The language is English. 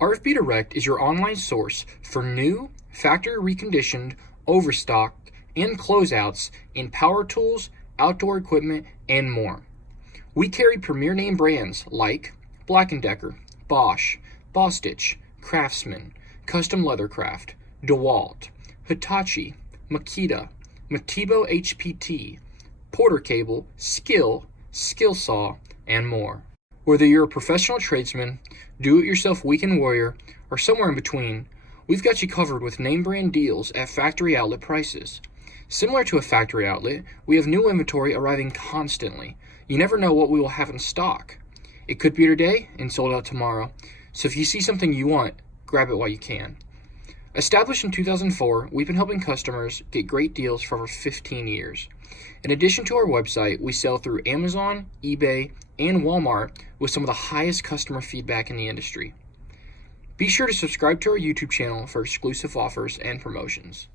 RFBDirect is your online source for new, factory reconditioned, overstock, and closeouts in power tools, outdoor equipment, and more. We carry premier name brands like Black & Decker, Bosch, Bostitch, Craftsman, Custom Leathercraft, DeWalt, Hitachi, Makita, Matibo HPT, Porter Cable, Skillsaw, and more. Whether you're a professional tradesman, do-it-yourself weekend warrior, or somewhere in between, we've got you covered with name brand deals at factory outlet prices. Similar to a factory outlet, we have new inventory arriving constantly. You never know what we will have in stock. It could be today and sold out tomorrow, so if you see something you want, grab it while you can. Established in 2004, we've been helping customers get great deals for over 15 years. In addition to our website, we sell through Amazon, eBay, and Walmart with some of the highest customer feedback in the industry. Be sure to subscribe to our YouTube channel for exclusive offers and promotions.